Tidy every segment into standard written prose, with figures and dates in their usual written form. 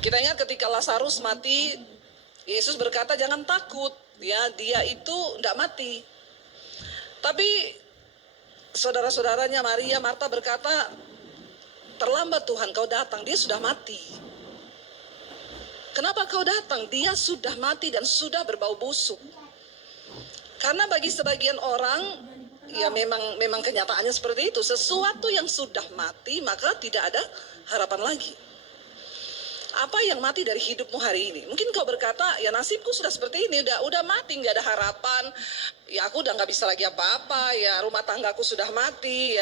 Kita ingat ketika Lazarus mati, Yesus berkata jangan takut, ya dia itu tidak mati. Tapi saudara-saudaranya Maria, Marta berkata, terlambat Tuhan kau datang, dia sudah mati. Kenapa kau datang? Dia sudah mati dan sudah berbau busuk. Karena bagi sebagian orang, ya memang kenyataannya seperti itu. Sesuatu yang sudah mati, maka tidak ada harapan lagi. Apa yang mati dari hidupmu hari ini? Mungkin kau berkata, ya nasibku sudah seperti ini, udah mati, nggak ada harapan. Ya aku udah nggak bisa lagi apa-apa, ya rumah tanggaku sudah mati,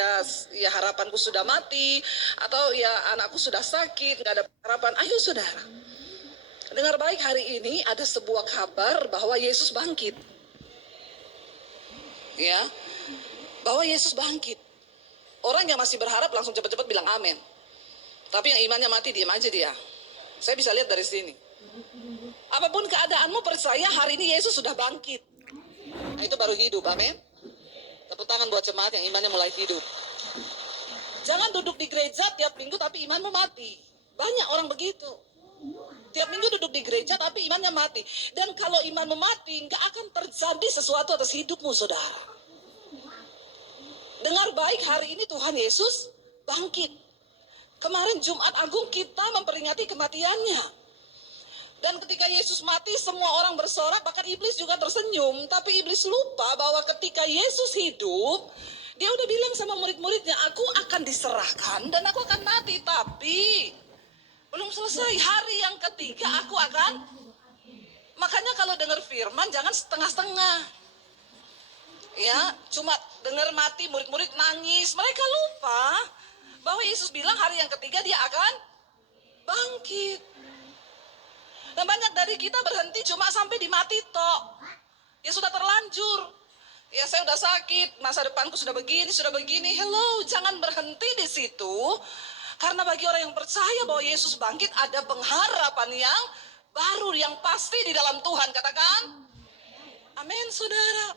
ya harapanku sudah mati, atau ya anakku sudah sakit, nggak ada harapan. Ayo saudara, dengar baik, hari ini ada sebuah kabar bahwa Yesus bangkit. Ya, bahwa Yesus bangkit. Orang yang masih berharap langsung cepat-cepat bilang amin. Tapi yang imannya mati, diam aja dia. Saya bisa lihat dari sini. Apapun keadaanmu, percaya hari ini Yesus sudah bangkit. Nah, itu baru hidup, amin. Tepuk tangan buat jemaat yang imannya mulai hidup. Jangan duduk di gereja tiap minggu tapi imanmu mati. Banyak orang begitu. Tiap minggu duduk di gereja tapi imannya mati. Dan kalau imanmu mati, nggak akan terjadi sesuatu atas hidupmu, saudara. Dengar baik, hari ini Tuhan Yesus bangkit. Kemarin Jumat Agung kita memperingati kematiannya. Dan ketika Yesus mati, semua orang bersorak, bahkan iblis juga tersenyum. Tapi iblis lupa bahwa ketika Yesus hidup, dia udah bilang sama murid-muridnya, aku akan diserahkan dan aku akan mati. Tapi belum selesai, hari yang ketiga aku akan. Makanya kalau dengar firman jangan setengah-setengah. Ya, cuma dengar mati, murid-murid nangis. Mereka lupa bahwa Yesus bilang hari yang ketiga dia akan bangkit. Dan banyak dari kita berhenti cuma sampai di mati tok. Ya sudah terlanjur. Ya saya sudah sakit, masa depanku sudah begini. Hello, jangan berhenti di situ. Karena bagi orang yang percaya bahwa Yesus bangkit, ada pengharapan yang baru, yang pasti di dalam Tuhan. Katakan amin, saudara.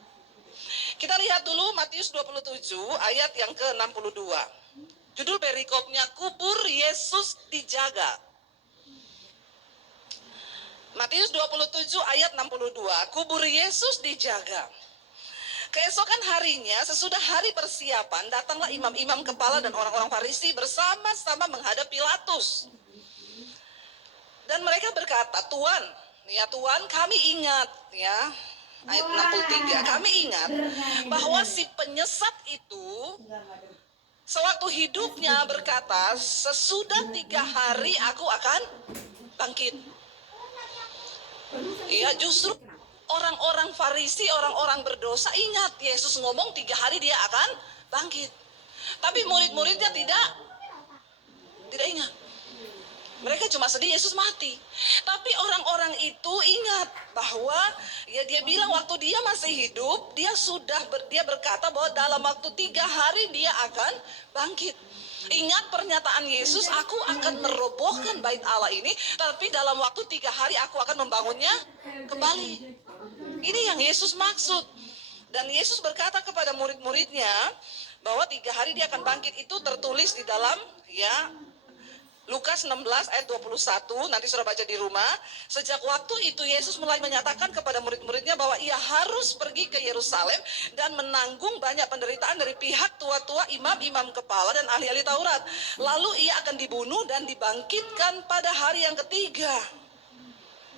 Kita lihat dulu Matius 27 ayat yang ke-62. Judul perikopnya, kubur Yesus dijaga. Matius 27 ayat 62, kubur Yesus dijaga. Keesokan harinya, sesudah hari persiapan, datanglah imam-imam kepala dan orang-orang Farisi bersama-sama menghadap Pilatus. Dan mereka berkata, Tuan, ya Tuan, kami ingat, ya, ayat 63, kami ingat bahwa si penyesat itu sewaktu hidupnya berkata, sesudah 3 hari aku akan bangkit. Ya, justru orang-orang Farisi, orang-orang berdosa ingat Yesus ngomong 3 hari dia akan bangkit. Tapi murid-muridnya tidak ingat. Mereka cuma sedih Yesus mati. Tapi orang-orang itu ingat bahwa ya dia bilang waktu dia masih hidup, dia berkata bahwa dalam waktu 3 hari dia akan bangkit. Ingat pernyataan Yesus, aku akan merobohkan bait Allah ini, tapi dalam waktu 3 hari aku akan membangunnya kembali. Ini yang Yesus maksud. Dan Yesus berkata kepada murid-muridnya bahwa 3 hari dia akan bangkit. Itu tertulis di dalam Lukas 16 ayat 21, nanti sudah baca di rumah. Sejak waktu itu Yesus mulai menyatakan kepada murid-muridnya bahwa ia harus pergi ke Yerusalem dan menanggung banyak penderitaan dari pihak tua-tua, imam-imam kepala dan ahli-ahli Taurat. Lalu ia akan dibunuh dan dibangkitkan pada hari yang ketiga.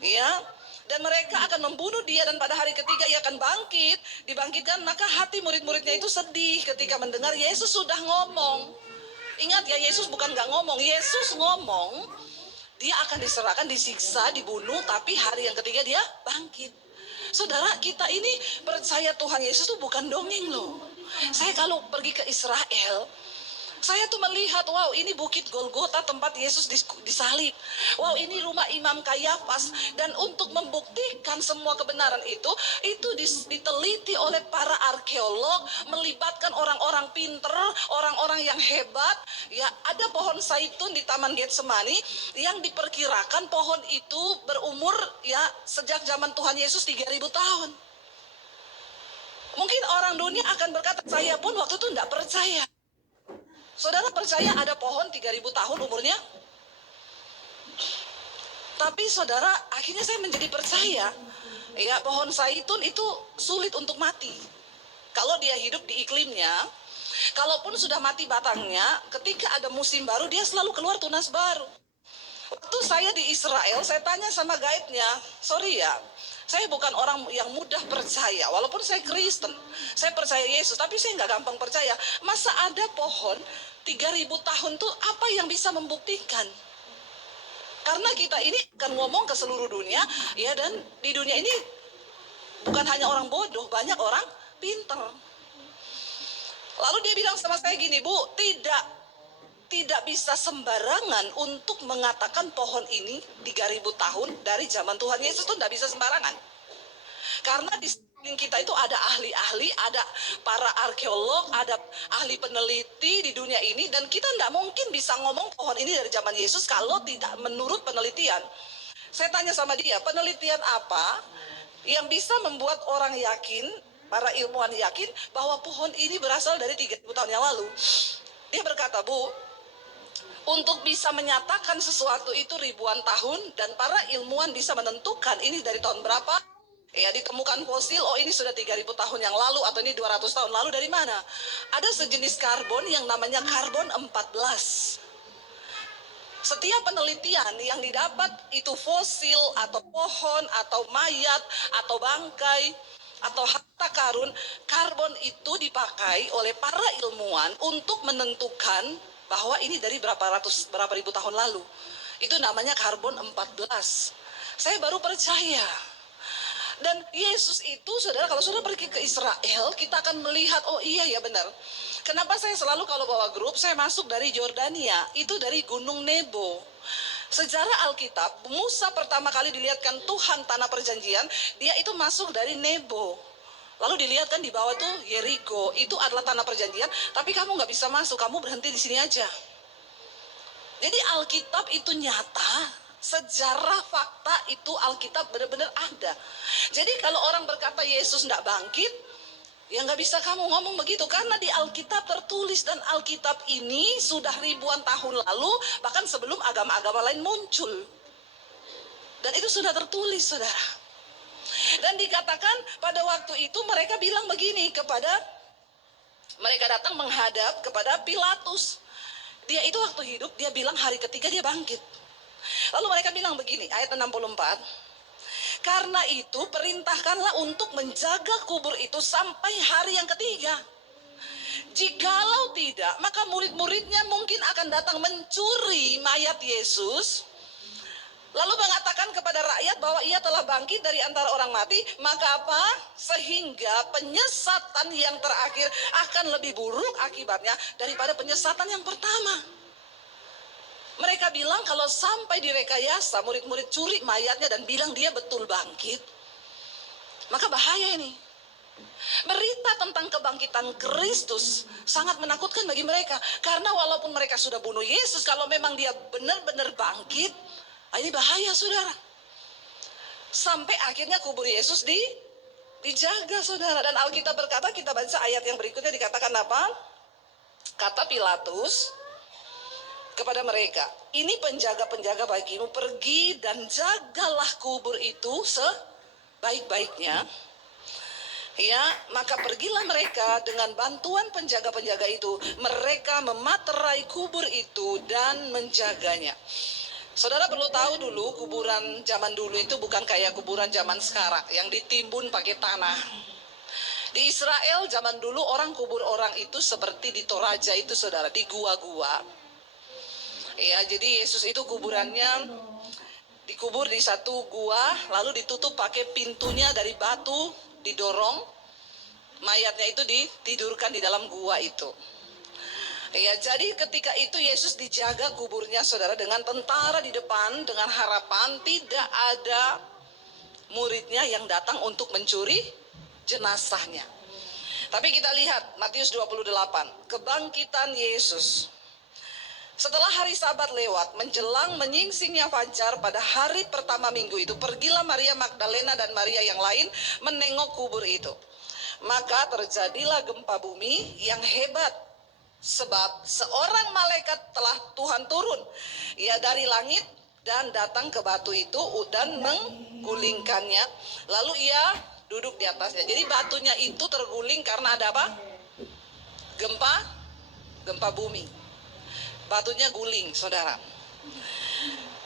Ya, dan mereka akan membunuh dia dan pada hari ketiga ia akan dibangkitkan. Maka hati murid-muridnya itu sedih ketika mendengar Yesus sudah ngomong. Ingat ya, Yesus bukan gak ngomong. Yesus ngomong, dia akan diserahkan, disiksa, dibunuh, tapi hari yang ketiga dia bangkit. Saudara, kita ini percaya Tuhan Yesus itu bukan dongeng loh. Saya kalau pergi ke Israel, saya tuh melihat, wow, ini bukit Golgota tempat Yesus disalib. Wow, ini rumah Imam Kayafas. Dan untuk membuktikan semua kebenaran itu diteliti oleh para arkeolog, melibatkan orang-orang pinter, orang-orang yang hebat. Ya, ada pohon zaitun di Taman Getsemani yang diperkirakan pohon itu berumur ya sejak zaman Tuhan Yesus 3.000 tahun. Mungkin orang dunia akan berkata, saya pun waktu itu tidak percaya. Saudara percaya ada pohon 3.000 tahun umurnya? Tapi saudara, akhirnya saya menjadi percaya, ya pohon zaitun itu sulit untuk mati. Kalau dia hidup di iklimnya, kalaupun sudah mati batangnya, ketika ada musim baru dia selalu keluar tunas baru. Waktu saya di Israel, saya tanya sama guide-nya, sorry ya, saya bukan orang yang mudah percaya, walaupun saya Kristen, saya percaya Yesus, tapi saya nggak gampang percaya. Masa ada pohon 3.000 tahun tuh apa yang bisa membuktikan? Karena kita ini akan ngomong ke seluruh dunia, ya, dan di dunia ini bukan hanya orang bodoh, banyak orang pinter. Lalu dia bilang sama saya gini, Bu, tidak bisa sembarangan untuk mengatakan pohon ini 3.000 tahun dari zaman Tuhan Yesus itu tidak bisa sembarangan. Karena di sekeliling kita itu ada ahli-ahli, ada para arkeolog, ada ahli peneliti di dunia ini, dan kita tidak mungkin bisa ngomong pohon ini dari zaman Yesus kalau tidak menurut penelitian. Saya tanya sama dia, penelitian apa yang bisa membuat orang yakin, para ilmuwan yakin bahwa pohon ini berasal dari 3.000 tahun yang lalu? Dia berkata, Bu, untuk bisa menyatakan sesuatu itu ribuan tahun, dan para ilmuwan bisa menentukan ini dari tahun berapa, ya ditemukan fosil, oh ini sudah 3.000 tahun yang lalu, atau ini 200 tahun lalu, dari mana? Ada sejenis karbon yang namanya karbon 14. Setiap penelitian yang didapat itu fosil, atau pohon, atau mayat, atau bangkai, atau harta karun, karbon itu dipakai oleh para ilmuwan untuk menentukan bahwa ini dari berapa ribu tahun lalu. Itu namanya karbon 14. Saya baru percaya. Dan Yesus itu, saudara, kalau saudara pergi ke Israel, kita akan melihat, oh iya ya benar. Kenapa saya selalu kalau bawa grup, saya masuk dari Yordania, itu dari Gunung Nebo. Sejarah Alkitab, Musa pertama kali dilihatkan Tuhan tanah perjanjian, dia itu masuk dari Nebo. Lalu dilihatkan di bawah itu Yeriko, itu adalah tanah perjanjian, tapi kamu nggak bisa masuk, kamu berhenti di sini aja. Jadi Alkitab itu nyata, sejarah fakta itu Alkitab benar-benar ada. Jadi kalau orang berkata Yesus tidak bangkit, ya nggak bisa kamu ngomong begitu, karena di Alkitab tertulis, dan Alkitab ini sudah ribuan tahun lalu, bahkan sebelum agama-agama lain muncul. Dan itu sudah tertulis, saudara. Dan dikatakan pada waktu itu mereka bilang begini mereka datang menghadap kepada Pilatus. Dia itu waktu hidup, dia bilang hari ketiga dia bangkit. Lalu mereka bilang begini, ayat 64. Karena itu perintahkanlah untuk menjaga kubur itu sampai hari yang ketiga. Jikalau tidak, maka murid-muridnya mungkin akan datang mencuri mayat Yesus, lalu mengatakan kepada rakyat bahwa ia telah bangkit dari antara orang mati. Maka apa? Sehingga penyesatan yang terakhir akan lebih buruk akibatnya daripada penyesatan yang pertama. Mereka bilang kalau sampai direkayasa, murid-murid curi mayatnya dan bilang dia betul bangkit, maka bahaya ini. Berita tentang kebangkitan Kristus sangat menakutkan bagi mereka. Karena walaupun mereka sudah bunuh Yesus, kalau memang dia benar-benar bangkit, ini bahaya, saudara. Sampai akhirnya kubur Yesus dijaga, saudara. Dan Alkitab berkata, kita baca ayat yang berikutnya, dikatakan apa? Kata Pilatus kepada mereka, ini penjaga-penjaga bagimu, pergi dan jagalah kubur itu sebaik-baiknya. Ya, maka pergilah mereka dengan bantuan penjaga-penjaga itu. Mereka mematerai kubur itu dan menjaganya. Saudara perlu tahu dulu, kuburan zaman dulu itu bukan kayak kuburan zaman sekarang yang ditimbun pakai tanah. Di Israel zaman dulu orang kubur orang itu seperti di Toraja itu, saudara, di gua-gua. Ya, jadi Yesus itu kuburannya dikubur di satu gua, lalu ditutup pakai pintunya dari batu, didorong. Mayatnya itu ditidurkan di dalam gua itu. Ya, jadi ketika itu Yesus dijaga kuburnya, saudara, dengan tentara di depan, dengan harapan tidak ada muridnya yang datang untuk mencuri jenazahnya. Tapi kita lihat Matius 28, kebangkitan Yesus. Setelah hari Sabat lewat, menjelang menyingsingnya fajar pada hari pertama minggu itu, pergilah Maria Magdalena dan Maria yang lain menengok kubur itu. Maka terjadilah gempa bumi yang hebat, sebab seorang malaikat telah Tuhan turun, ya, dari langit dan datang ke batu itu dan menggulingkannya. Lalu ia duduk di atasnya. Jadi batunya itu terguling karena ada apa? Gempa bumi. Batunya guling, saudara.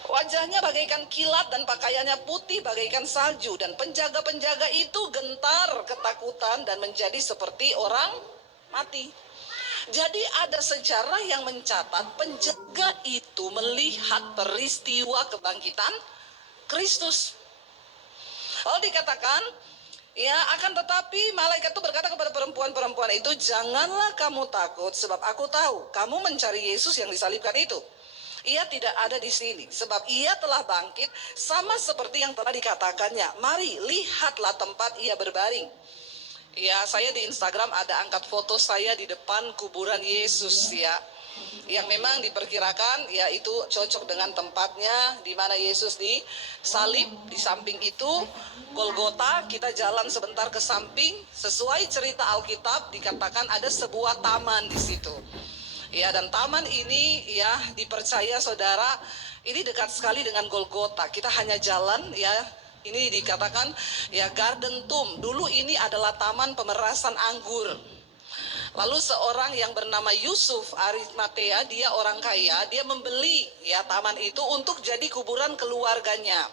Wajahnya bagaikan kilat dan pakaiannya putih bagaikan salju. Dan penjaga-penjaga itu gentar ketakutan dan menjadi seperti orang mati. Jadi ada sejarah yang mencatat penjaga itu melihat peristiwa kebangkitan Kristus. Lalu dikatakan, ya akan tetapi malaikat itu berkata kepada perempuan-perempuan itu, janganlah kamu takut sebab aku tahu kamu mencari Yesus yang disalibkan itu. Ia tidak ada di sini sebab ia telah bangkit sama seperti yang telah dikatakannya. Mari lihatlah tempat ia berbaring. Ya, saya di Instagram ada angkat foto saya di depan kuburan Yesus ya. Yang memang diperkirakan ya itu cocok dengan tempatnya di mana Yesus disalib. Di samping itu Golgota, kita jalan sebentar ke samping, sesuai cerita Alkitab dikatakan ada sebuah taman di situ. Ya, dan taman ini ya dipercaya saudara ini dekat sekali dengan Golgota. Kita hanya jalan ya. Ini dikatakan ya Garden Tomb. Dulu ini adalah taman pemerasan anggur. Lalu seorang yang bernama Yusuf Arimatea, dia orang kaya, dia membeli ya taman itu untuk jadi kuburan keluarganya.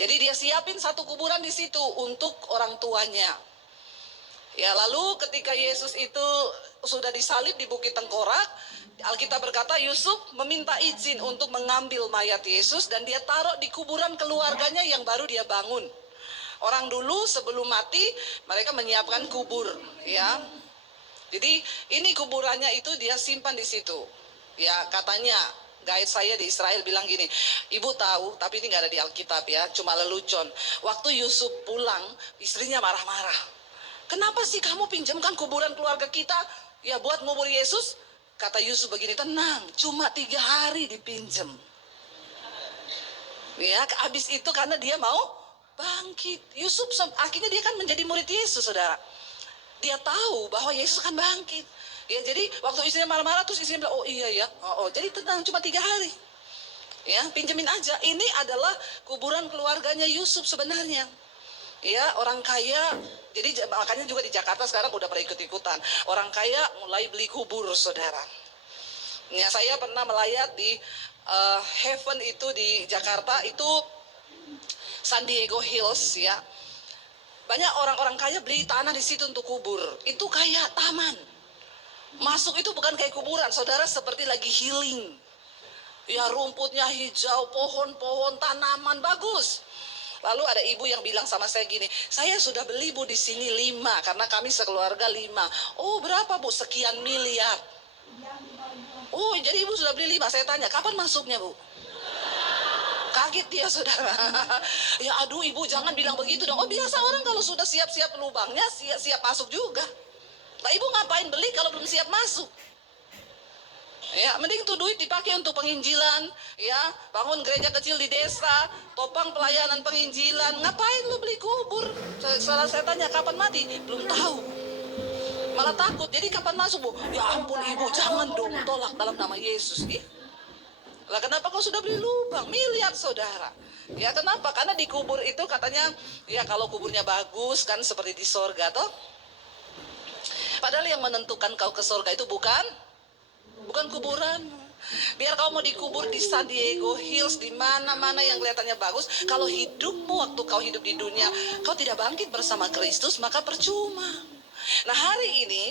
Jadi dia siapin satu kuburan di situ untuk orang tuanya. Ya, lalu ketika Yesus itu sudah disalib di Bukit Tengkorak, Alkitab berkata Yusuf meminta izin untuk mengambil mayat Yesus dan dia taruh di kuburan keluarganya yang baru dia bangun. Orang dulu sebelum mati mereka menyiapkan kubur, ya. Jadi ini kuburannya itu dia simpan di situ. Ya, katanya guide saya di Israel bilang gini, ibu tahu, tapi ini nggak ada di Alkitab ya, cuma lelucon. Waktu Yusuf pulang, istrinya marah-marah. Kenapa sih kamu pinjamkan kuburan keluarga kita ya buat ngubur Yesus? Kata Yusuf begini, tenang, cuma 3 hari dipinjam. Ya, habis itu karena dia mau bangkit. Yusuf akhirnya dia kan menjadi murid Yesus, saudara. Dia tahu bahwa Yesus akan bangkit. Ya, jadi waktu istrinya marah-marah terus istrinya bilang, oh iya ya, jadi tenang, cuma 3 hari. Ya, pinjemin aja. Ini adalah kuburan keluarganya Yusuf sebenarnya. Ya, orang kaya, jadi makanya juga di Jakarta sekarang udah pada ikut-ikutan. Orang kaya mulai beli kubur, saudara. Ya, saya pernah melayat di Heaven itu di Jakarta, itu San Diego Hills ya. Banyak orang-orang kaya beli tanah di situ untuk kubur. Itu kayak taman. Masuk itu bukan kayak kuburan, saudara, seperti lagi healing. Ya, rumputnya hijau, pohon-pohon, tanaman bagus. Lalu ada ibu yang bilang sama saya gini, saya sudah beli bu di sini 5 karena kami sekeluarga 5. Oh berapa bu? Sekian miliar. Oh jadi ibu sudah beli 5. Saya tanya kapan masuknya bu? Kaget dia saudara. Ya aduh ibu jangan bilang begitu dong. Oh biasa orang kalau sudah siap-siap lubangnya siap masuk juga. Nah ibu ngapain beli kalau belum siap masuk? Ya, mending tuh duit dipakai untuk penginjilan, ya, bangun gereja kecil di desa, topang pelayanan penginjilan. Ngapain lu beli kubur? Saya tanya kapan mati? Belum tahu. Malah takut. Jadi kapan masuk, Bu? Ya ampun ibu, jangan dong, tolak dalam nama Yesus. Lah kenapa kau sudah beli lubang? Miliar saudara. Ya kenapa? Karena di kubur itu katanya, ya kalau kuburnya bagus kan seperti di sorga toh. Padahal yang menentukan kau ke sorga itu bukan kuburan. Biar kau mau dikubur di San Diego Hills, di mana-mana yang kelihatannya bagus, kalau hidupmu waktu kau hidup di dunia, kau tidak bangkit bersama Kristus, maka percuma. Nah hari ini,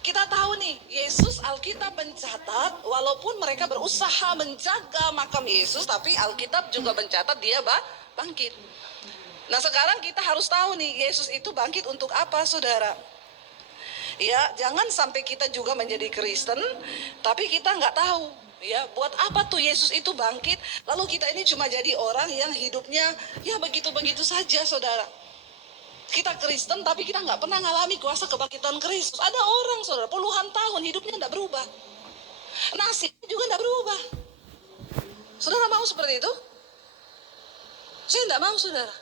kita tahu nih, Yesus Alkitab mencatat, walaupun mereka berusaha menjaga makam Yesus, tapi Alkitab juga mencatat dia bangkit. Nah sekarang kita harus tahu nih, Yesus itu bangkit untuk apa saudara? Ya, jangan sampai kita juga menjadi Kristen, tapi kita nggak tahu. Ya, buat apa tuh Yesus itu bangkit? Lalu kita ini cuma jadi orang yang hidupnya ya begitu-begitu saja, saudara. Kita Kristen, tapi kita nggak pernah ngalami kuasa kebangkitan Kristus. Ada orang, saudara, puluhan tahun hidupnya nggak berubah. Nasibnya juga nggak berubah. Saudara mau seperti itu? Saya nggak mau, saudara.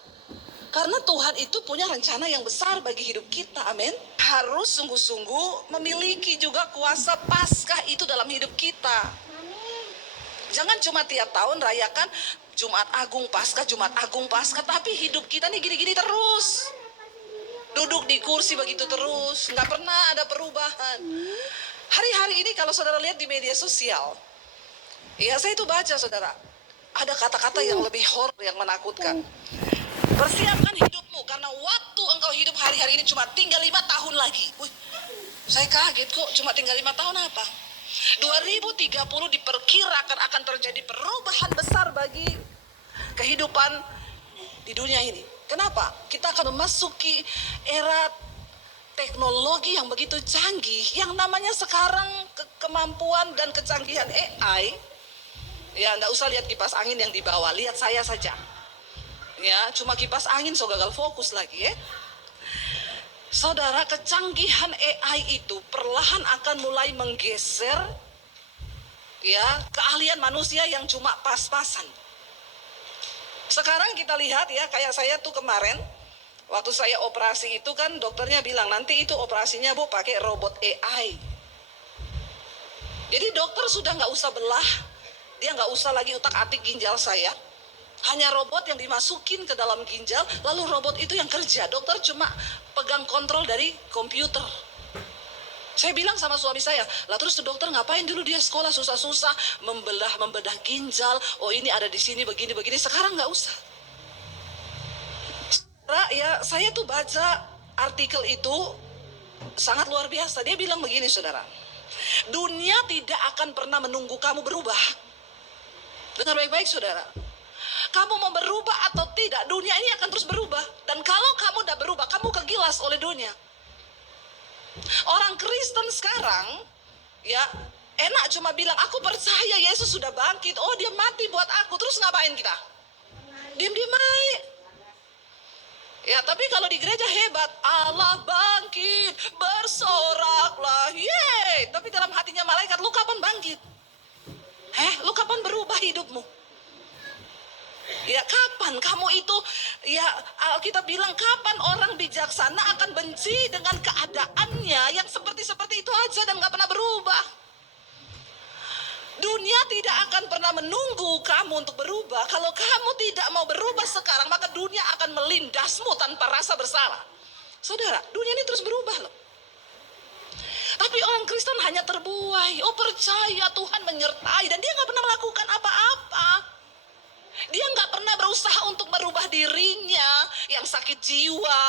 Karena Tuhan itu punya rencana yang besar bagi hidup kita, amin. Harus sungguh-sungguh memiliki juga kuasa Paskah itu dalam hidup kita. Jangan cuma tiap tahun rayakan Jumat Agung Paskah, tapi hidup kita nih gini-gini terus. Duduk di kursi begitu terus, nggak pernah ada perubahan. Hari-hari ini kalau saudara lihat di media sosial, ya saya itu baca saudara, ada kata-kata yang lebih horor, yang menakutkan. Persiapkan hidupmu, karena waktu engkau hidup hari-hari ini cuma tinggal 5 tahun lagi. Wih, saya kaget kok, cuma tinggal 5 tahun apa? 2030 diperkirakan akan terjadi perubahan besar bagi kehidupan di dunia ini. Kenapa? Kita akan memasuki era teknologi yang begitu canggih, yang namanya sekarang kemampuan dan kecanggihan AI. Ya, enggak usah lihat kipas angin yang di bawah, lihat saya saja. Ya, cuma kipas angin so gagal fokus lagi ya. Saudara, kecanggihan AI itu perlahan akan mulai menggeser ya keahlian manusia yang cuma pas-pasan. Sekarang kita lihat ya, kayak saya tuh kemarin waktu saya operasi itu kan dokternya bilang nanti itu operasinya Bu pakai robot AI. Jadi dokter sudah nggak usah belah, dia nggak usah lagi utak-atik ginjal saya. Hanya robot yang dimasukin ke dalam ginjal, lalu robot itu yang kerja. Dokter cuma pegang kontrol dari komputer. Saya bilang sama suami saya, lah terus dokter ngapain dulu dia sekolah susah-susah membedah ginjal. Oh ini ada di sini begini-begini. Sekarang nggak usah. Ya saya tuh baca artikel itu sangat luar biasa. Dia bilang begini saudara, dunia tidak akan pernah menunggu kamu berubah. Dengar baik-baik saudara. Kamu mau berubah atau tidak, dunia ini akan terus berubah. Dan kalau kamu tidak berubah, kamu kegilas oleh dunia. Orang Kristen sekarang ya enak cuma bilang aku percaya Yesus sudah bangkit, oh dia mati buat aku, terus ngapain kita? Diam-diam aja. Ya tapi kalau di gereja hebat, Allah bangkit, bersoraklah, yeay. Tapi dalam hatinya malaikat, lu kapan bangkit? Lu kapan berubah hidupmu? Ya kapan kamu itu, ya kita bilang kapan orang bijaksana akan benci dengan keadaannya yang seperti itu aja dan gak pernah berubah. Dunia tidak akan pernah menunggu kamu untuk berubah. Kalau kamu tidak mau berubah sekarang, maka dunia akan melindasmu tanpa rasa bersalah. Saudara, dunia ini terus berubah loh. Tapi orang Kristen hanya terbuai, oh percaya Tuhan menyertai, dan dia gak pernah melakukan apa-apa. Dia nggak pernah berusaha untuk merubah dirinya yang sakit jiwa.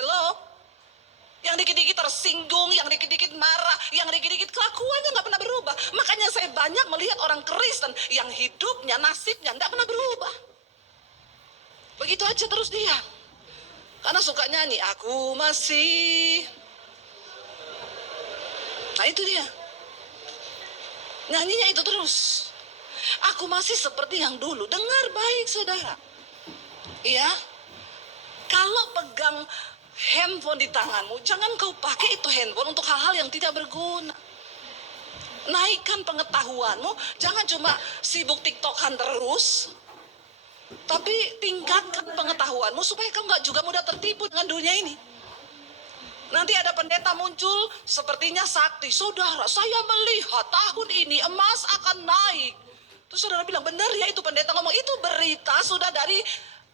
Hello? Yang dikit-dikit tersinggung, yang dikit-dikit marah, yang dikit-dikit kelakuannya nggak pernah berubah. Makanya saya banyak melihat orang Kristen yang hidupnya, nasibnya nggak pernah berubah. Begitu aja terus dia. Karena suka nyanyi, aku masih. Nah itu dia. Nyanyinya itu terus. Aku masih seperti yang dulu. Dengar baik saudara. Ya, kalau pegang handphone di tanganmu, jangan kau pakai itu handphone untuk hal-hal yang tidak berguna. Naikkan pengetahuanmu. Jangan cuma sibuk tiktokan terus, tapi tingkatkan pengetahuanmu supaya kau nggak juga mudah tertipu dengan dunia ini. Nanti ada pendeta muncul sepertinya sakti. Saudara, saya melihat tahun ini emas akan naik. Terus saudara bilang, benar ya itu pendeta ngomong, itu berita sudah dari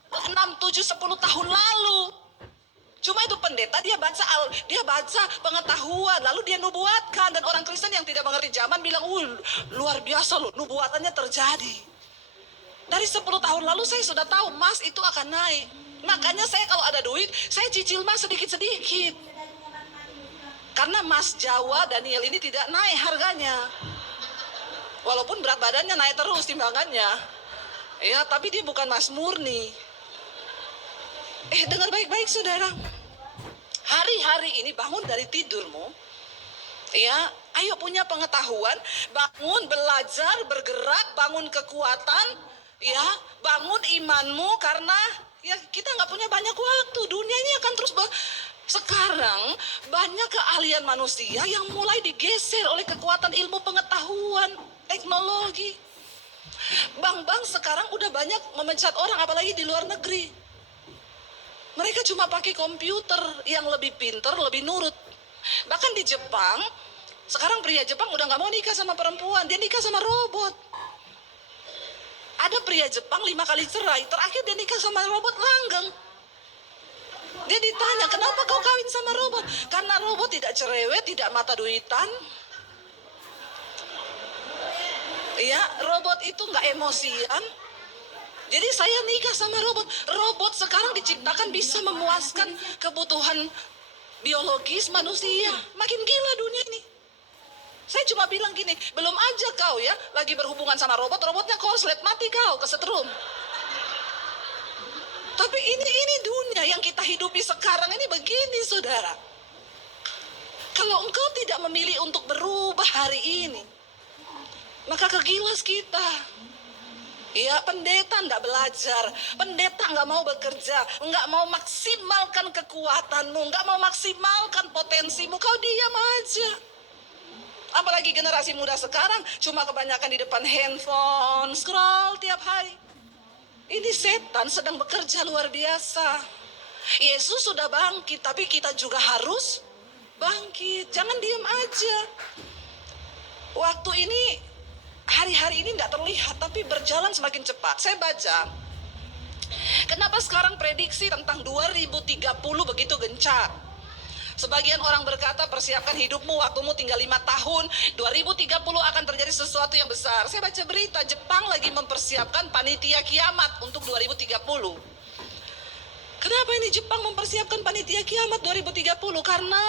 6, 7, 10 tahun lalu. Cuma itu pendeta dia baca pengetahuan, lalu dia nubuatkan, dan orang Kristen yang tidak mengerti zaman bilang, luar biasa loh, nubuatannya terjadi. Dari 10 tahun lalu saya sudah tahu emas itu akan naik. Makanya saya kalau ada duit, saya cicil emas sedikit-sedikit. Karena emas Jawa Daniel ini tidak naik harganya. Walaupun berat badannya naik terus timbangannya. Ya, tapi dia bukan emas murni. Dengar baik-baik saudara. Hari-hari ini bangun dari tidurmu. Ya, ayo punya pengetahuan, bangun belajar, bergerak, bangun kekuatan, ya, bangun imanmu, karena ya kita nggak punya banyak waktu. Dunia ini akan terus sekarang banyak keahlian manusia yang mulai digeser oleh kekuatan ilmu pengetahuan, teknologi. Bank-bank sekarang udah banyak memecat orang, apalagi di luar negeri. Mereka cuma pakai komputer yang lebih pinter, lebih nurut. Bahkan di Jepang, sekarang pria Jepang udah gak mau nikah sama perempuan, dia nikah sama robot. Ada pria Jepang 5 kali cerai, terakhir dia nikah sama robot langgeng. Dia ditanya, kenapa kau kawin sama robot? Karena robot tidak cerewet, tidak mata duitan. Ya, robot itu nggak emosian. Jadi saya nikah sama robot. Robot sekarang diciptakan bisa memuaskan kebutuhan biologis manusia. Makin gila dunia ini. Saya cuma bilang gini, belum aja kau ya lagi berhubungan sama robot, robotnya korslet, mati kau kesetrum. Tapi ini dunia yang kita hidupi sekarang ini begini, saudara. Kalau engkau tidak memilih untuk berubah hari ini, maka kegilas kita. Ya, pendeta nggak belajar, pendeta nggak mau bekerja, nggak mau maksimalkan kekuatanmu, nggak mau maksimalkan potensimu, kau diam aja. Apalagi generasi muda sekarang cuma kebanyakan di depan handphone, scroll tiap hari. Ini setan sedang bekerja luar biasa. Yesus sudah bangkit, tapi kita juga harus bangkit. Jangan diam aja. Waktu ini, hari-hari ini tidak terlihat, tapi berjalan semakin cepat. Saya baca, kenapa sekarang prediksi tentang 2030 begitu gencar? Sebagian orang berkata, persiapkan hidupmu, waktumu tinggal 5 tahun, 2030 akan terjadi sesuatu yang besar. Saya baca berita, Jepang lagi mempersiapkan panitia kiamat untuk 2030. Kenapa ini Jepang mempersiapkan panitia kiamat 2030? Karena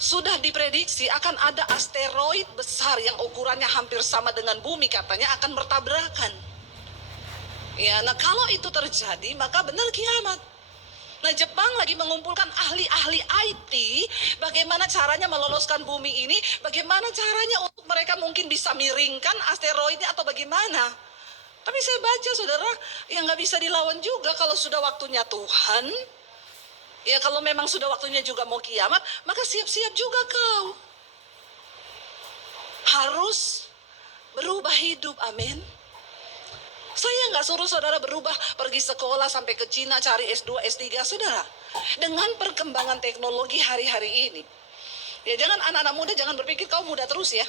sudah diprediksi akan ada asteroid besar yang ukurannya hampir sama dengan bumi, katanya akan bertabrakan. Ya, nah kalau itu terjadi, maka benar kiamat. Nah, Jepang lagi mengumpulkan ahli-ahli IT, bagaimana caranya meloloskan bumi ini, bagaimana caranya untuk mereka mungkin bisa miringkan asteroidnya atau bagaimana. Tapi saya baca, saudara, yang nggak bisa dilawan juga kalau sudah waktunya Tuhan. Ya, kalau memang sudah waktunya juga mau kiamat, maka siap-siap juga kau. Harus berubah hidup, amin. Saya nggak suruh saudara berubah, pergi sekolah sampai ke Cina, cari S2, S3, saudara. Dengan perkembangan teknologi hari-hari ini. Ya, jangan anak-anak muda, jangan berpikir kau muda terus ya.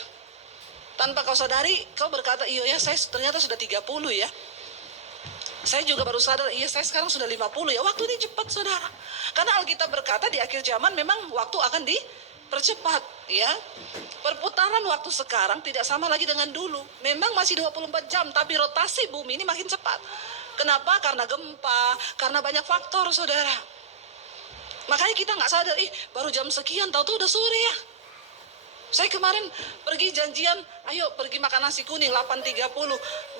Tanpa kau sadari, kau berkata, iya ya, saya ternyata sudah 30 ya. Saya juga baru sadar, iya saya sekarang sudah 50 ya. Waktu ini cepat, saudara. Karena Alkitab berkata di akhir zaman memang waktu akan dipercepat, ya. Perputaran waktu sekarang tidak sama lagi dengan dulu. Memang masih 24 jam, tapi rotasi bumi ini makin cepat. Kenapa? Karena gempa, karena banyak faktor, saudara. Makanya kita nggak sadar, baru jam sekian, tahu-tahu udah sore ya. Saya kemarin pergi janjian, ayo pergi makan nasi kuning 8.30.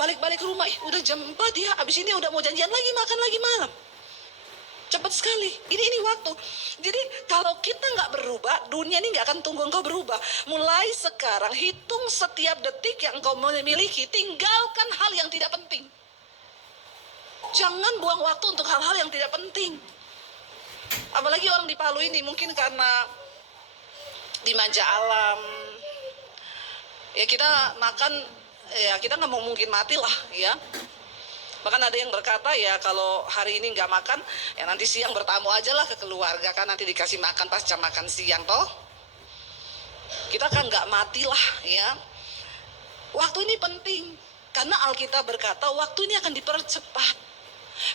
Balik-balik rumah, udah jam 4 ya. Abis ini udah mau janjian lagi, makan lagi malam. Cepat sekali, ini waktu. Jadi kalau kita nggak berubah, dunia ini nggak akan tunggu engkau berubah. Mulai sekarang, hitung setiap detik yang engkau memiliki, tinggalkan hal yang tidak penting. Jangan buang waktu untuk hal-hal yang tidak penting. Apalagi orang di Palu ini, mungkin karena dimanja alam. Ya kita makan, ya kita nggak mau mungkin mati lah ya. Bahkan ada yang berkata ya kalau hari ini nggak makan, ya nanti siang bertamu aja lah ke keluarga, kan nanti dikasih makan pas jam makan siang toh. Kita kan nggak mati lah ya. Waktu ini penting, karena Alkitab berkata waktu ini akan dipercepat.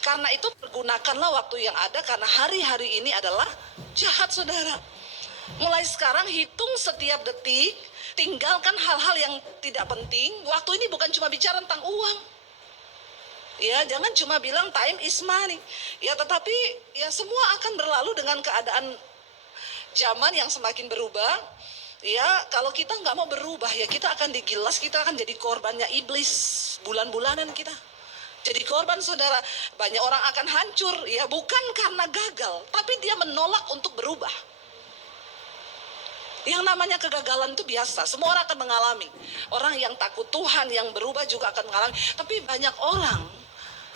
Karena itu pergunakanlah waktu yang ada, karena hari-hari ini adalah jahat, saudara. Mulai sekarang hitung setiap detik, tinggalkan hal-hal yang tidak penting. Waktu ini bukan cuma bicara tentang uang. Ya, jangan cuma bilang time is money. Ya, tetapi ya semua akan berlalu dengan keadaan zaman yang semakin berubah. Ya, kalau kita nggak mau berubah, ya kita akan digilas, kita akan jadi korbannya iblis bulan-bulanan kita. Jadi korban, saudara. Banyak orang akan hancur, ya bukan karena gagal, tapi dia menolak untuk berubah. Yang namanya kegagalan itu biasa, semua orang akan mengalami. Orang yang takut Tuhan, yang berubah juga akan mengalami. Tapi banyak orang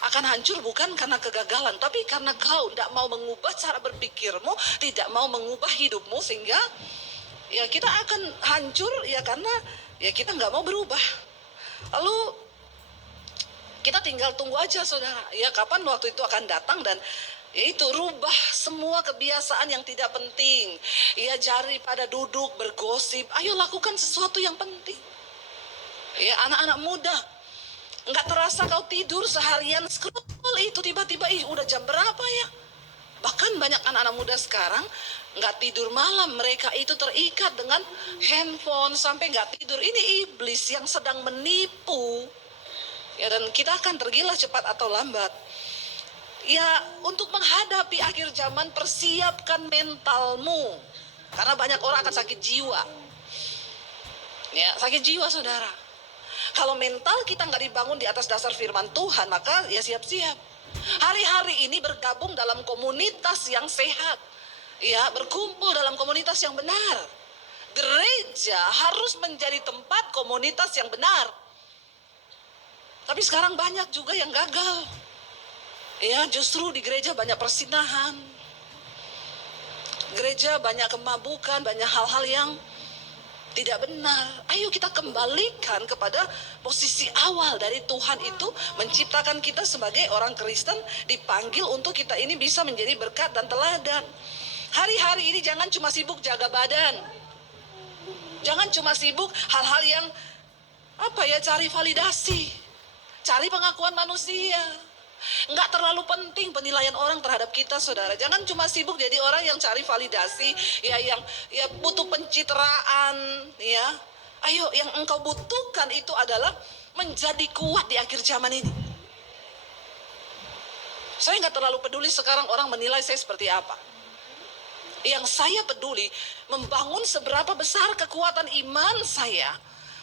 akan hancur bukan karena kegagalan, tapi karena kau tidak mau mengubah cara berpikirmu, tidak mau mengubah hidupmu, sehingga ya kita akan hancur ya karena ya kita nggak mau berubah. Lalu kita tinggal tunggu aja, saudara. Ya kapan waktu itu akan datang, dan yaitu rubah semua kebiasaan yang tidak penting. Ya daripada duduk bergosip, ayo lakukan sesuatu yang penting. Ya anak-anak muda, Nggak terasa kau tidur seharian scroll itu, tiba-tiba udah jam berapa ya? Bahkan banyak anak-anak muda sekarang nggak tidur malam, mereka itu terikat dengan handphone sampai nggak tidur. Ini iblis yang sedang menipu. Ya, dan kita akan tergilah cepat atau lambat. Ya, untuk menghadapi akhir zaman, persiapkan mentalmu. Karena banyak orang akan sakit jiwa. Ya, sakit jiwa saudara. Kalau mental kita nggak dibangun di atas dasar firman Tuhan, maka ya siap-siap. Hari-hari ini bergabung dalam komunitas yang sehat. Ya, berkumpul dalam komunitas yang benar. Gereja harus menjadi tempat komunitas yang benar. Tapi sekarang banyak juga yang gagal. Ya, justru di gereja banyak persinahan. Gereja banyak kemabukan, banyak hal-hal yang tidak benar. Ayo kita kembalikan kepada posisi awal dari Tuhan itu menciptakan kita sebagai orang Kristen, dipanggil untuk kita ini bisa menjadi berkat dan teladan. Hari-hari ini jangan cuma sibuk jaga badan. Jangan cuma sibuk hal-hal yang cari validasi, cari pengakuan manusia. Nggak terlalu penting penilaian orang terhadap kita, saudara. Jangan cuma sibuk jadi orang yang cari validasi, yang butuh pencitraan, ya. Ayo, yang engkau butuhkan itu adalah menjadi kuat di akhir zaman ini. Saya nggak terlalu peduli sekarang orang menilai saya seperti apa. Yang saya peduli, membangun seberapa besar kekuatan iman saya,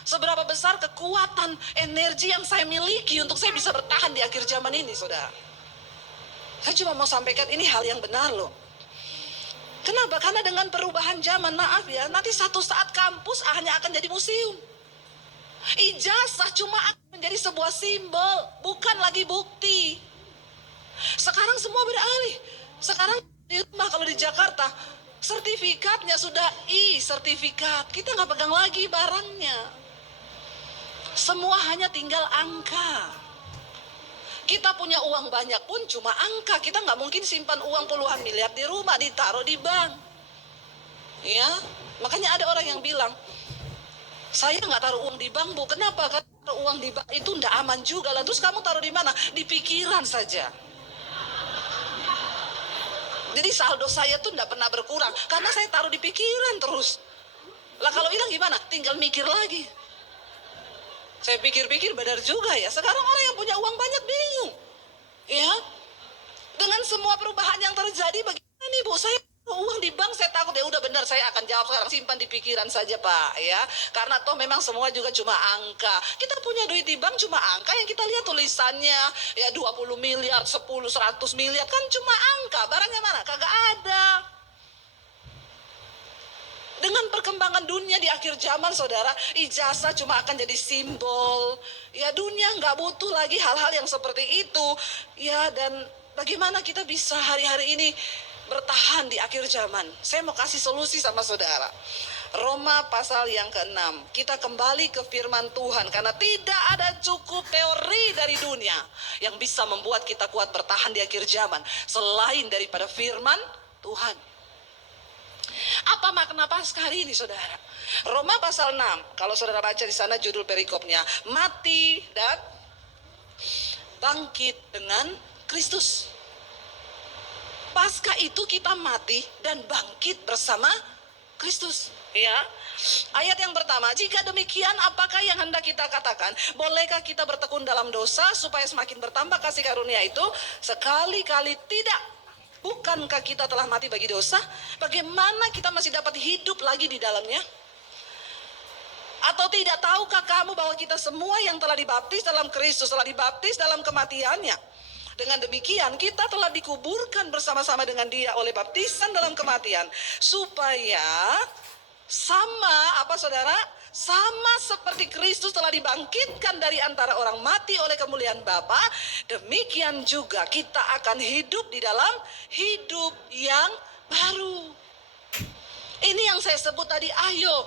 seberapa besar kekuatan energi yang saya miliki untuk saya bisa bertahan di akhir zaman ini, saudara. Saya cuma mau sampaikan ini hal yang benar loh. Kenapa? Karena dengan perubahan zaman, maaf ya, nanti satu saat kampus hanya akan jadi museum. Ijazah cuma akan menjadi sebuah simbol, bukan lagi bukti. Sekarang semua beralih. Sekarang di rumah kalau di Jakarta, sertifikatnya sudah sertifikat. Kita nggak pegang lagi barangnya. Semua hanya tinggal angka. Kita punya uang banyak pun cuma angka. Kita nggak mungkin simpan uang puluhan miliar di rumah, ditaruh di bank. Ya, makanya ada orang yang bilang, saya nggak taruh uang di bank, Bu. Kenapa? Karena taruh uang di bank itu nggak aman juga lah. Terus kamu taruh di mana? Di pikiran saja. Jadi saldo saya tuh nggak pernah berkurang karena saya taruh di pikiran terus. Lah kalau hilang gimana? Tinggal mikir lagi. Saya pikir-pikir benar juga ya. Sekarang orang yang punya uang banyak bingung. Ya. Dengan semua perubahan yang terjadi, bagaimana nih Bu? Saya uang di bank, saya takut. Ya udah benar, saya akan jawab sekarang, simpan di pikiran saja Pak, ya. Karena toh memang semua juga cuma angka. Kita punya duit di bank cuma angka, yang kita lihat tulisannya ya 20 miliar, 10, 100 miliar kan cuma angka. Barangnya mana? Kagak ada. Dengan perkembangan dunia di akhir zaman, saudara, ijazah cuma akan jadi simbol. Ya, dunia nggak butuh lagi hal-hal yang seperti itu. Ya, dan bagaimana kita bisa hari-hari ini bertahan di akhir zaman? Saya mau kasih solusi sama saudara. Roma pasal yang ke-6. Kita kembali ke firman Tuhan. Karena tidak ada cukup teori dari dunia yang bisa membuat kita kuat bertahan di akhir zaman, selain daripada firman Tuhan. Apa makna Paskah hari ini, saudara? Roma pasal 6. Kalau saudara baca di sana judul perikopnya, mati dan bangkit dengan Kristus. Paskah itu kita mati dan bangkit bersama Kristus. Ya. Ayat yang pertama, jika demikian apakah yang hendak kita katakan? Bolehkah kita bertekun dalam dosa supaya semakin bertambah kasih karunia itu? Sekali-kali tidak. Bukankah kita telah mati bagi dosa? Bagaimana kita masih dapat hidup lagi di dalamnya? Atau tidak tahukah kamu bahwa kita semua yang telah dibaptis dalam Kristus, telah dibaptis dalam kematiannya? Dengan demikian kita telah dikuburkan bersama-sama dengan Dia oleh baptisan dalam kematian, supaya sama saudara? Sama seperti Kristus telah dibangkitkan dari antara orang mati oleh kemuliaan Bapa, demikian juga kita akan hidup di dalam hidup yang baru. Ini yang saya sebut tadi, ayo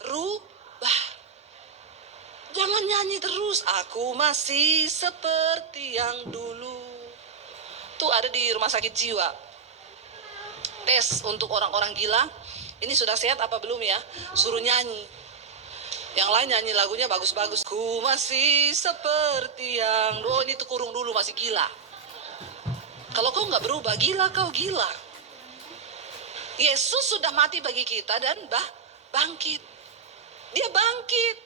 berubah. Jangan nyanyi terus, aku masih seperti yang dulu. Tuh ada di rumah sakit jiwa, tes untuk orang-orang gila. Ini sudah sehat apa belum ya? Suruh nyanyi. Yang lain nyanyi lagunya bagus-bagus. Ku masih seperti yang... Oh, ini tuh kurung dulu, masih gila. Kalau kau nggak berubah, gila kau, gila. Yesus sudah mati bagi kita dan bangkit. Dia bangkit.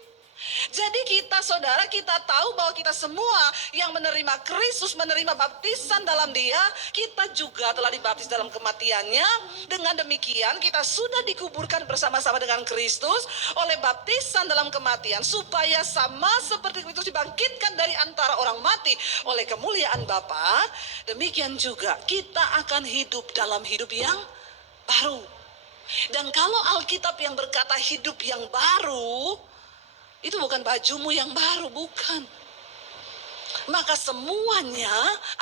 Jadi kita saudara, kita tahu bahwa kita semua yang menerima Kristus, menerima baptisan dalam Dia, kita juga telah dibaptis dalam kematiannya. Dengan demikian kita sudah dikuburkan bersama-sama dengan Kristus oleh baptisan dalam kematian, supaya sama seperti Kristus dibangkitkan dari antara orang mati oleh kemuliaan Bapa, demikian juga kita akan hidup dalam hidup yang baru. Dan kalau Alkitab yang berkata hidup yang baru, itu bukan bajumu yang baru, bukan. Maka semuanya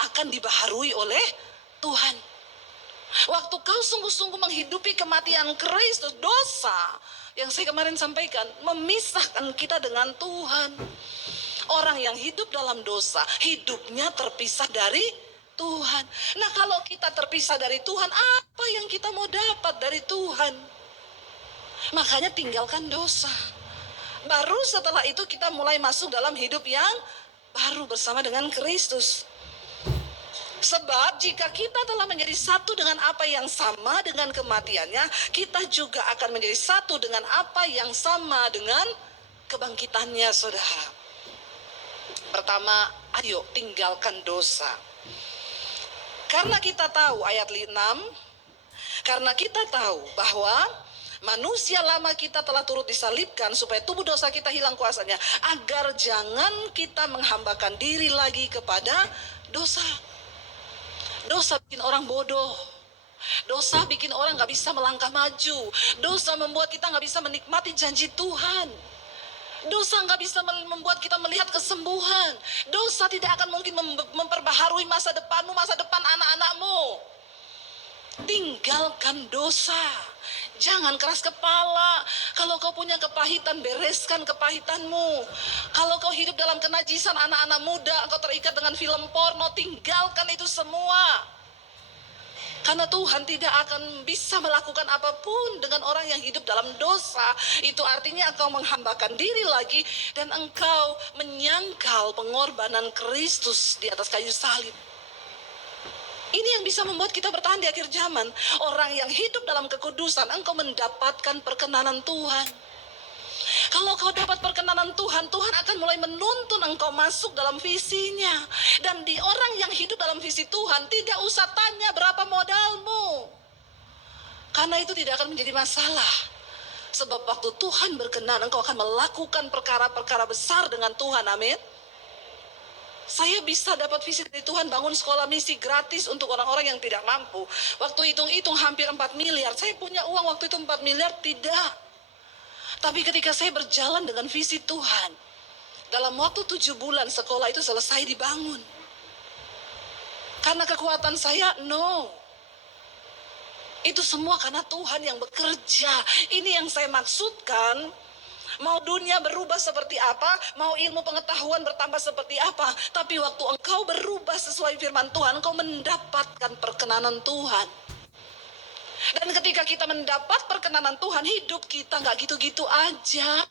akan dibaharui oleh Tuhan. Waktu kau sungguh-sungguh menghidupi kematian Kristus, dosa yang saya kemarin sampaikan memisahkan kita dengan Tuhan. Orang yang hidup dalam dosa, hidupnya terpisah dari Tuhan. Nah, kalau kita terpisah dari Tuhan, apa yang kita mau dapat dari Tuhan? Makanya tinggalkan dosa. Baru setelah itu kita mulai masuk dalam hidup yang baru bersama dengan Kristus. Sebab jika kita telah menjadi satu dengan apa yang sama dengan kematiannya, kita juga akan menjadi satu dengan apa yang sama dengan kebangkitannya, saudara. Pertama, ayo tinggalkan dosa. Karena kita tahu ayat 6, karena kita tahu bahwa manusia lama kita telah turut disalibkan supaya tubuh dosa kita hilang kuasanya, agar jangan kita menghambakan diri lagi kepada dosa. Dosa bikin orang bodoh. Dosa bikin orang gak bisa melangkah maju. Dosa membuat kita gak bisa menikmati janji Tuhan. Dosa gak bisa membuat kita melihat kesembuhan. Dosa tidak akan mungkin memperbaharui masa depanmu, masa depan anak-anakmu. Tinggalkan dosa. Jangan keras kepala. Kalau kau punya kepahitan, bereskan kepahitanmu. Kalau kau hidup dalam kenajisan anak-anak muda, kau terikat dengan film porno, tinggalkan itu semua. Karena Tuhan tidak akan bisa melakukan apapun dengan orang yang hidup dalam dosa. Itu artinya engkau menghambakan diri lagi, dan engkau menyangkal pengorbanan Kristus di atas kayu salib. Ini yang bisa membuat kita bertahan di akhir zaman. Orang yang hidup dalam kekudusan, engkau mendapatkan perkenanan Tuhan. Kalau kau dapat perkenanan Tuhan, Tuhan akan mulai menuntun engkau masuk dalam visinya. Dan di orang yang hidup dalam visi Tuhan, tidak usah tanya berapa modalmu. Karena itu tidak akan menjadi masalah. Sebab waktu Tuhan berkenan, engkau akan melakukan perkara-perkara besar dengan Tuhan. Amin. Saya bisa dapat visi dari Tuhan, bangun sekolah misi gratis untuk orang-orang yang tidak mampu. Waktu hitung-hitung hampir 4 miliar. Saya punya uang waktu itu 4 miliar? Tidak. Tapi ketika saya berjalan dengan visi Tuhan, dalam waktu 7 bulan sekolah itu selesai dibangun. Karena kekuatan saya? No. Itu semua karena Tuhan yang bekerja. Ini yang saya maksudkan. Mau dunia berubah seperti apa, mau ilmu pengetahuan bertambah seperti apa, tapi waktu engkau berubah sesuai firman Tuhan, engkau mendapatkan perkenanan Tuhan. Dan ketika kita mendapat perkenanan Tuhan, hidup kita gak gitu-gitu aja.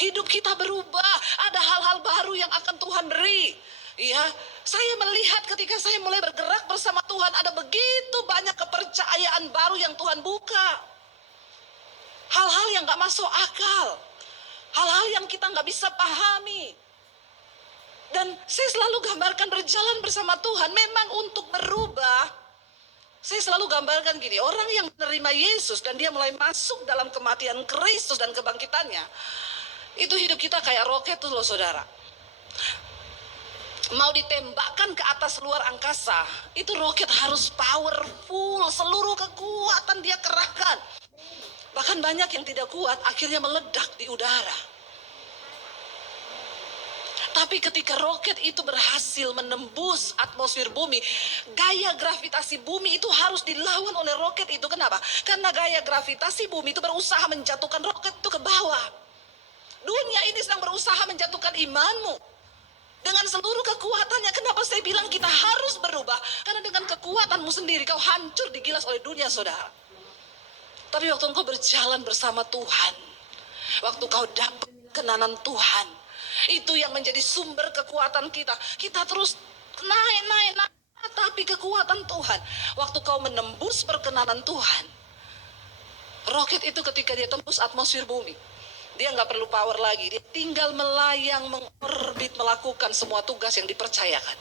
Hidup kita berubah, ada hal-hal baru yang akan Tuhan beri. Ya, saya melihat ketika saya mulai bergerak bersama Tuhan, ada begitu banyak kepercayaan baru yang Tuhan buka. Hal-hal yang gak masuk akal. Hal-hal yang kita gak bisa pahami. Dan saya selalu gambarkan berjalan bersama Tuhan memang untuk berubah. Saya selalu gambarkan gini, orang yang menerima Yesus dan dia mulai masuk dalam kematian Kristus dan kebangkitannya, itu hidup kita kayak roket tuh loh, saudara. Mau ditembakkan ke atas luar angkasa, itu roket harus powerful, seluruh kekuatan dia kerahkan. Bahkan banyak yang tidak kuat, akhirnya meledak di udara. Tapi ketika roket itu berhasil menembus atmosfer bumi, gaya gravitasi bumi itu harus dilawan oleh roket itu. Kenapa? Karena gaya gravitasi bumi itu berusaha menjatuhkan roket itu ke bawah. Dunia ini sedang berusaha menjatuhkan imanmu dengan seluruh kekuatannya. Kenapa saya bilang kita harus berubah? Karena dengan kekuatanmu sendiri kau hancur digilas oleh dunia, saudara. Tapi waktu engkau berjalan bersama Tuhan, Waktu kau dapat kenanan Tuhan, itu yang menjadi sumber kekuatan kita. Kita terus naik. Tapi kekuatan Tuhan, waktu kau menembus perkenanan Tuhan, roket itu ketika dia tembus atmosfer bumi, dia nggak perlu power lagi, dia tinggal melayang, mengorbit, melakukan semua tugas yang dipercayakan.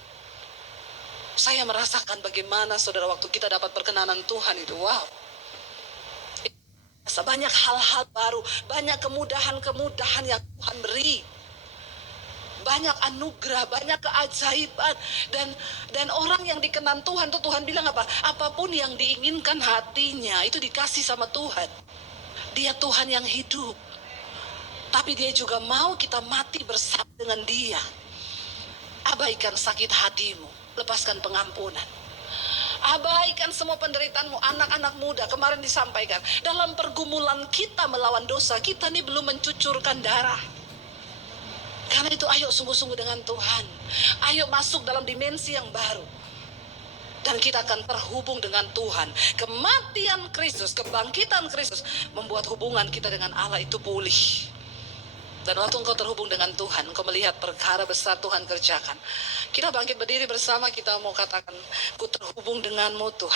Saya merasakan bagaimana saudara waktu kita dapat perkenanan Tuhan itu, wow. Banyak hal-hal baru, banyak kemudahan-kemudahan yang Tuhan beri. Banyak anugerah, banyak keajaiban, dan orang yang dikenan Tuhan tuh Tuhan bilang apa? Apapun yang diinginkan hatinya itu dikasih sama Tuhan. Dia Tuhan yang hidup. Tapi dia juga mau kita mati bersama dengan dia. Abaikan sakit hatimu, lepaskan pengampunan. Abaikan semua penderitaanmu, anak-anak muda. Kemarin disampaikan, dalam pergumulan kita melawan dosa, kita nih belum mencucurkan darah. Karena itu ayo sungguh-sungguh dengan Tuhan. Ayo masuk dalam dimensi yang baru. Dan kita akan terhubung dengan Tuhan. Kematian Kristus, kebangkitan Kristus membuat hubungan kita dengan Allah itu pulih. Dan waktu engkau terhubung dengan Tuhan, engkau melihat perkara besar Tuhan kerjakan. Kita bangkit berdiri bersama, kita mau katakan, ku terhubung denganmu Tuhan.